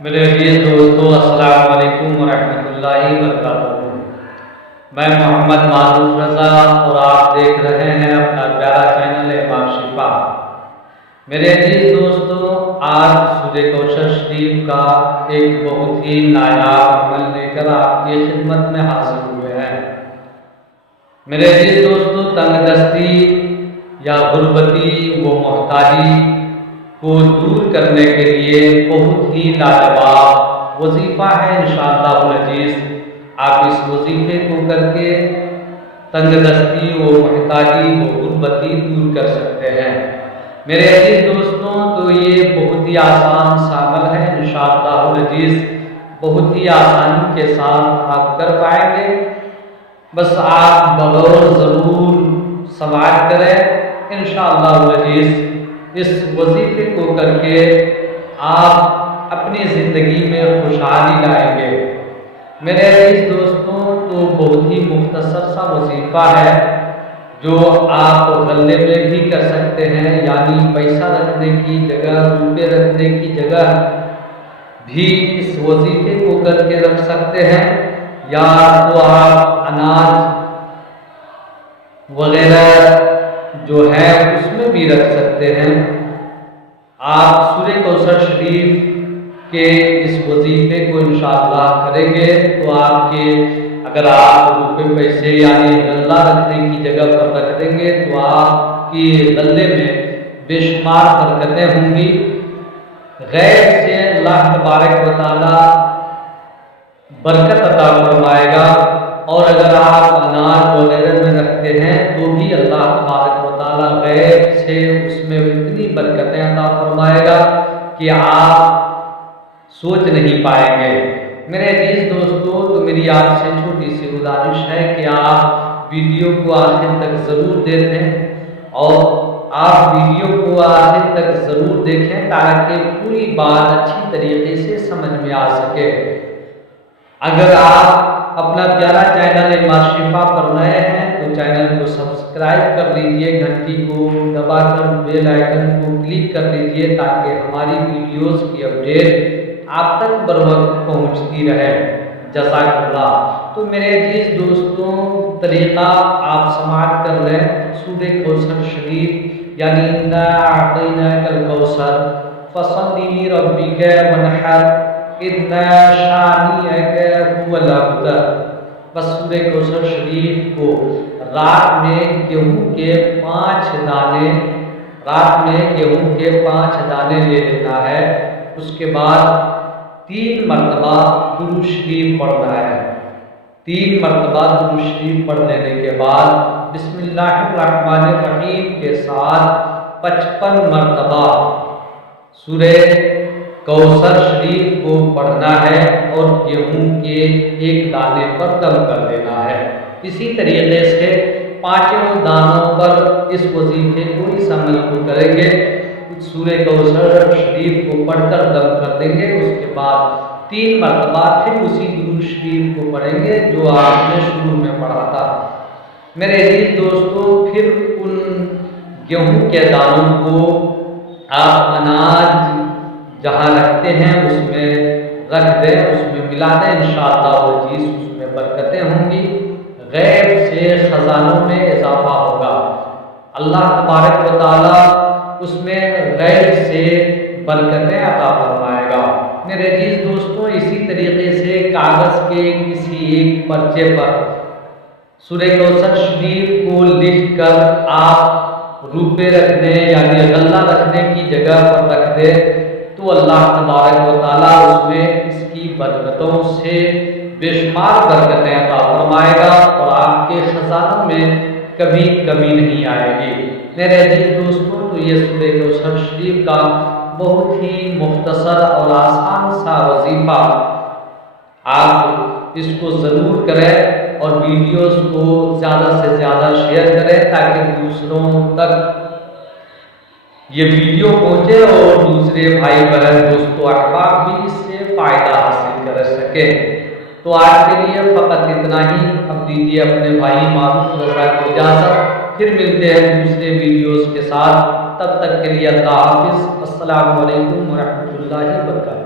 میرے عزیز دوستو، السلام علیکم ورحمۃ اللہ وبرکاتہ۔ میں محمد معروف رضا اور آپ دیکھ رہے ہیں اپنا پیارا چینل امام شفا۔ میرے عزیز دوستو، آج سورہ کوثر شریف کا ایک بہت ہی نایاب عمل لے کر آپ کی خدمت میں حاضر ہوئے ہیں۔ میرے عزیز دوستو، تنگ دستی یا غربتی و محتاجی کو دور کرنے کے لیے بہت ہی لاجواب وظیفہ ہے انشاءاللہ العزیز۔ آپ اس وظیفے کو کر کے تنگ دستی و محتاجی و غربتی دور کر سکتے ہیں۔ میرے عزیز دوستوں، تو یہ بہت ہی آسان سا عمل ہے انشاءاللہ العزیز، بہت ہی آسانی کے ساتھ آپ کر پائیں گے۔ بس آپ بغور ضرور سماعت کریں انشاءاللہ العزیز۔ اس وظیفے کو کر کے آپ اپنی زندگی میں خوشحالی لائیں گے۔ میرے عزیز دوستوں، تو بہت ہی مختصر سا وظیفہ ہے جو آپ غلے میں بھی کر سکتے ہیں، یعنی پیسہ رکھنے کی جگہ، روپے رکھنے کی جگہ بھی اس وظیفے کو کر کے رکھ سکتے ہیں، یا تو آپ اناج وغیرہ جو ہے اس میں بھی رکھ سکتے ہیں۔ آپ سورہ کوثر شریف کے اس وظیفے کو انشاءاللہ کریں گے تو آپ کے، اگر آپ روپے پیسے یعنی غلہ رکھنے کی جگہ پر رکھ دیں گے تو آپ کی غلے میں بے شمار برکتیں ہوں گی۔ غیب سے اللہ تبارک و تعالی برکت عطا فرمائے گا، اور اگر آپ اناج وغیرہ میں رکھتے ہیں تو بھی اللہ تبارک و تعالی غیب سے اس میں اتنی برکتیں عطا فرمائے گا کہ آپ سوچ نہیں پائیں گے۔ میرے عزیز دوستو، تو میری آپ سے چھوٹی سی گزارش ہے کہ آپ ویڈیو کو آخر تک ضرور دیکھیں، اور آپ ویڈیو کو آخر تک ضرور دیکھیں تاکہ پوری بات اچھی طریقے سے سمجھ میں آ سکے۔ اگر آپ اپنا پیارا چینل امام شفا پر نئے ہیں تو چینل کو سبسکرائب کر لیجئے، گھنٹی کو دبا کر بیل آئیکن کو کلک کر لیجئے تاکہ ہماری ویڈیوز کی اپڈیٹ آپ تک بر وقت پہنچتی رہے۔ جزاک اللہ۔ تو میرے عزیز دوستوں، طریقہ آپ سماعت کر لیں۔ سورہ کوثر شریف یعنی انا اعطیناک الکوثر فصل لربک وانحر ان شانئک هو الابتر۔ بس سورہ کوثر شریف کو رات میں گیہوں کے 5 دانے لے لینا ہے۔ اس کے بعد 3 مرتبہ درود شریف پڑھنا ہے۔ 3 مرتبہ درود شریف پڑھ لینے کے بعد بسم اللہ الرحمن الرحیم کے ساتھ 55 مرتبہ سورہ کوثر شریف کو پڑھنا ہے اور گیہوں کے 1 دانے پر دم کر دینا ہے۔ اسی طریقے سے 5 دانوں پر اس وظیفے کو، اس عمل کو کریں گے۔ سورہ کوثر شریف کو پڑھ کر دم کر دیں گے، اس کے بعد 3 مرتبہ پھر اسی درود شریف کو پڑھیں گے جو آپ نے شروع میں پڑھا تھا۔ میرے عزیز دوستو، پھر ان گیہوں کے دانوں کو آپ اناج جہاں رکھتے ہیں اس میں رکھ دیں، اس میں ملا دیں انشاءاللہ العزیز، اس میں برکتیں ہوں گی، غیب سے خزانوں میں اضافہ ہوگا۔ اللہ تبارک و تعالی اس میں غیب سے برکتیں عطا فرمائے گا۔ میرے عزیز دوستوں، اسی طریقے سے کاغذ کے کسی ایک پرچے پر سورہ کوثر شریف کو لکھ کر آپ روپے رکھنے یعنی غلہ رکھنے کی جگہ پر رکھ دیں تو اللہ تبارک و تعالیٰ اس میں اس کی برکتوں سے بے شمار برکتیں عطا فرمائے گا، اور آپ کے خزانوں میں کبھی کمی نہیں آئے گی۔ میرے عزیز دوستوں، تو یہ سورہ کوثر شریف کا بہت ہی مختصر اور آسان سا وظیفہ، آپ اس کو ضرور کریں اور ویڈیوز کو زیادہ سے زیادہ شیئر کریں تاکہ دوسروں تک یہ ویڈیو پہنچے اور دوسرے بھائی بہن دوست و احباب بھی اس سے فائدہ حاصل کر سکیں۔ تو آج کے لیے فقط اتنا ہی۔ اب دیجیے اپنے بھائی معروف رضا کو اجازت، پھر ملتے ہیں دوسرے ویڈیوز کے ساتھ۔ تب تک کے لیے اللہ حافظ۔ السلام علیکم ورحمۃ اللہ وبرکاتہ۔